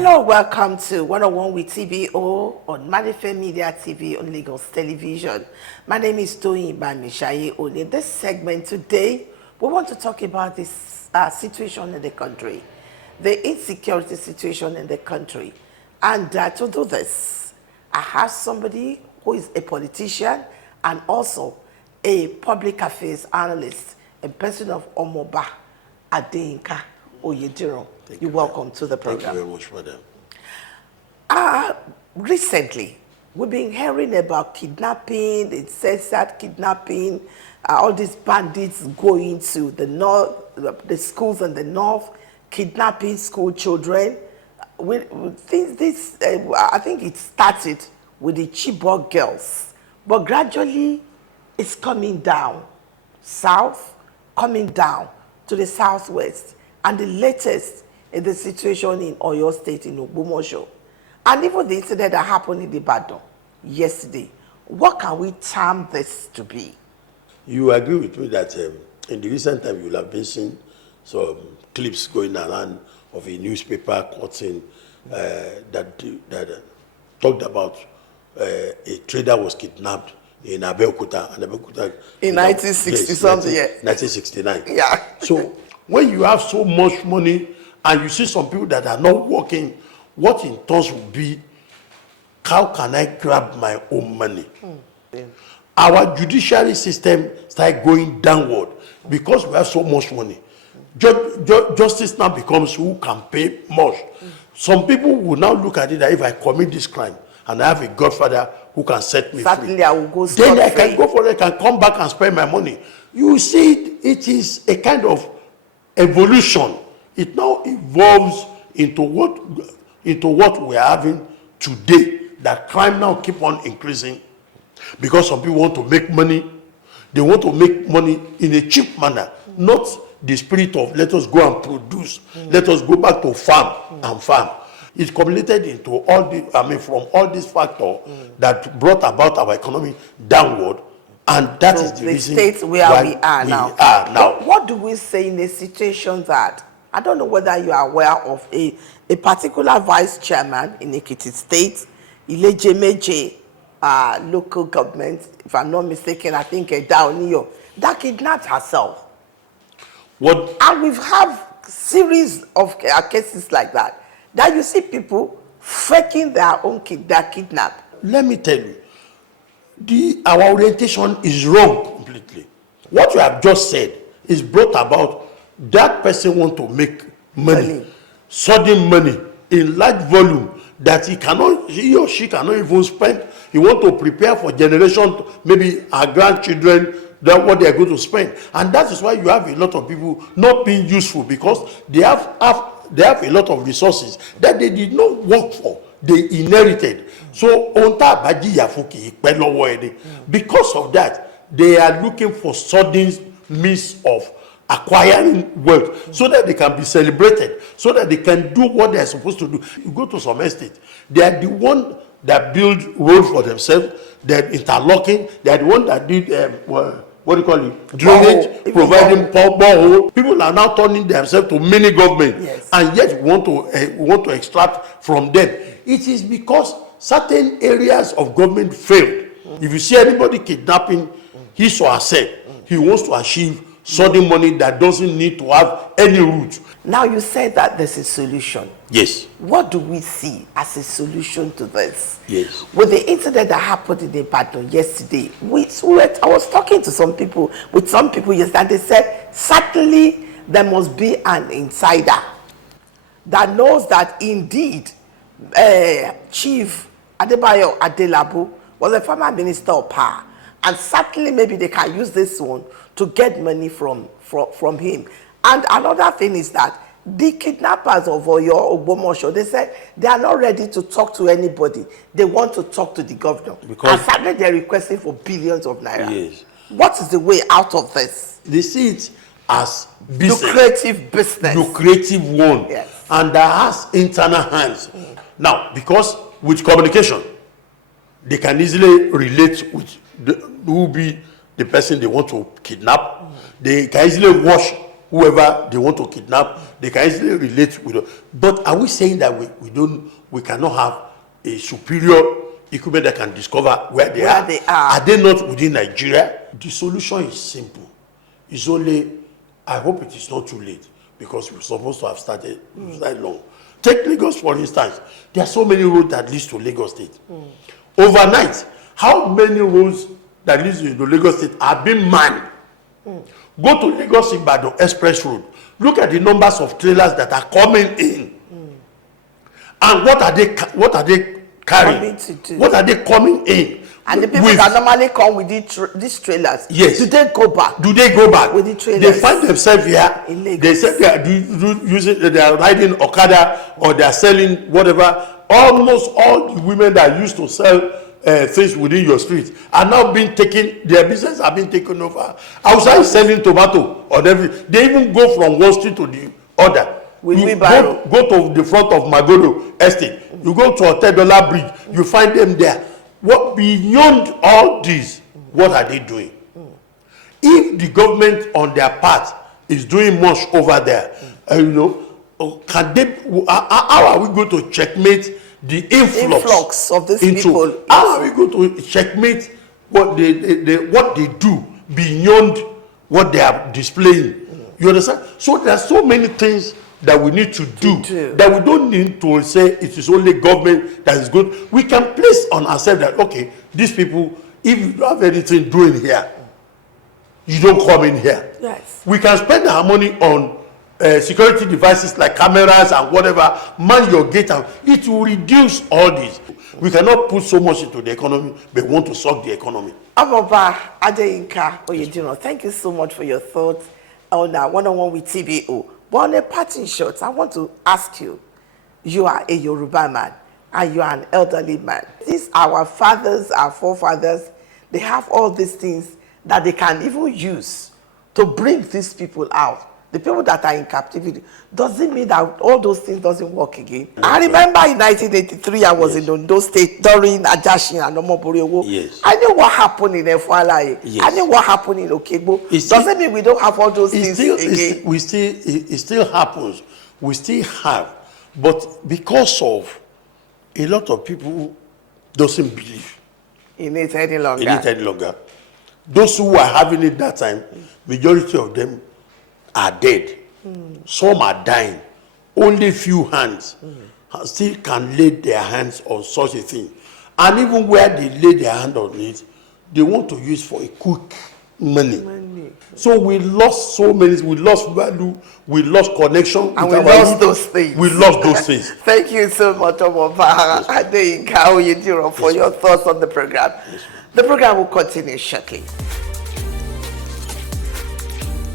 Hello, welcome to 101 with TVO on Manife Media TV on Lagos Television. My name is Toyin Banishaye. In this segment today, we want to talk about this situation in the country, the insecurity situation in the country. And to do this, I have somebody who is a politician and also a public affairs analyst, a person of OMOOBA Adeyinka Oyediran. You're welcome to the program. Thank you very much, madam. Recently, we've been hearing about kidnapping, it says that kidnapping, all these bandits going to the north, the schools in the north, kidnapping school children. I think it started with the Chibok girls, but gradually it's coming down south, coming down to the southwest, and the latest in the situation in Oyo State in Ogbomoso. And even the incident that happened in Ibadan yesterday. What can we term this to be? You agree with me that in the recent time you will have been seeing some clips going around of a newspaper cutting that talked about a trader was kidnapped in Abeokuta. And Abeokuta in 1960 something, yeah. 1969. Yeah. So when you have so much money and you see some people that are not working, what in turns will be, how can I grab my own money? Yeah. Our judiciary system started going downward because we have so much money. Justice now becomes who can pay much. Some people will now look at it that if I commit this crime and I have a godfather who can set me free, I will go then I can go for it, I can come back and spend my money. You see, it is a kind of evolution. It now evolves into what we are having today, that crime now keep on increasing because some people want to make money. They want to make money in a cheap manner, not the spirit of let us go and produce, let us go back to farm and farm. It's culminated into all the, from all these factors that brought about our economy downward, and that is the reason state where we are now. What do we say in a situation that, I don't know whether you are aware of a particular vice chairman in Ekiti State, Ilejemeje local government, if I'm not mistaken, I think Daoniyo, that kidnapped herself. What? And we've had series of cases like that you see people faking their own kidnap. Let me tell you, our orientation is wrong completely. What you have just said is brought about. That person want to make money, sudden money in large volume that he or she cannot even spend. He want to prepare for generation, maybe our grandchildren, that what they are going to spend. And that is why you have a lot of people not being useful, because they have a lot of resources that they did not work for, they inherited. So because of that, they are looking for sudden means of acquiring wealth so that they can be celebrated, so that they can do what they are supposed to do. You go to some estate, they are the one that build roads for themselves, they're interlocking, they are the one that did what do you call it, drainage, providing borehole. People are now turning themselves to mini government, yes. And yet we want to extract from them. It is because certain areas of government failed. If you see anybody kidnapping his or herself, he wants to achieve sudden money that doesn't need to have any root. Now you said that there's a solution. Yes. What do we see as a solution to this? Yes. With the incident that happened in Ibadan yesterday, I was talking to some people yesterday, and they said certainly there must be an insider that knows that indeed Chief Adebayo Adelabu was a former minister of power, and certainly maybe they can use this one to get money from him. And another thing is that the kidnappers of Oyo Ogbomoso, they said they are not ready to talk to anybody. They want to talk to the governor. And suddenly they're requesting for billions of naira. Yes. What is the way out of this? They see it as business. Lucrative business. Lucrative one. Yes. And that has internal hands. Now, because with communication, they can easily relate with who will be the person they want to kidnap. They can easily wash whoever they want to kidnap, they can easily relate with us. But are we saying that we cannot have a superior equipment that can discover where they are? Are they not within Nigeria? The solution is simple. It's only, I hope it is not too late, because we're supposed to have started long. Take Lagos, for instance. There are so many roads that leads to Lagos State. Overnight, how many roads that leads to Lagos State are being manned? Go to Lagos Ibadan Express Road. Look at the numbers of trailers that are coming in. And what are they carrying? What are they coming in? And the people that normally come with these trailers, yes, do they go back? Do they go back with the trailers? They find themselves here in Lagos. They say they are riding Okada, or they are selling whatever. Almost all the women that used to sell things within your street are now being taken, their business are being taken over. Outside selling tomato or everything. They even go from one street to the other. You go to the front of Magodo Estate. You go to $10 bridge. You find them there. What beyond all this, what are they doing? If the government on their part is doing much over there, can they? How are we going to checkmate the influx of these people? How are we going to checkmate what they do beyond what they are displaying? You understand? So there are so many things that we need to do that we don't need to say it is only government that is good. We can place on ourselves that, okay, these people, if you don't have anything doing here, you don't come in here. Yes. We can spend our money on security devices like cameras and whatever, man your gate out. It will reduce all this. We cannot put so much into the economy, but we want to suck the economy. OMOOBA Adeyinka Oyediran, thank you so much for your thoughts on our one-on-one with TBO. But on a parting shot, I want to ask you, you are a Yoruba man and you are an elderly man. These our fathers, our forefathers, they have all these things that they can even use to bring these people out. The people that are in captivity. Does it mean that all those things doesn't work again? I remember in 1983, I was in Ondo State during Ajashi and Omoborewo. Yes. I knew what happened in Efualaye. Yes. I knew what happened in Okegbo. Does it mean we don't have all those things again? It still happens. We still have. But because of a lot of people doesn't believe in it any longer. Those who were having it that time, majority of them are dead. Some are dying. Only few hands still can lay their hands on such a thing. And even where they lay their hand on it, they want to use for a quick money. So we lost so many, we lost value, we lost connection. And we lost those things. We lost those things. Thank you so much, OMOOBA Adeyinka Oyediran, for your thoughts on the program. The program will continue shortly.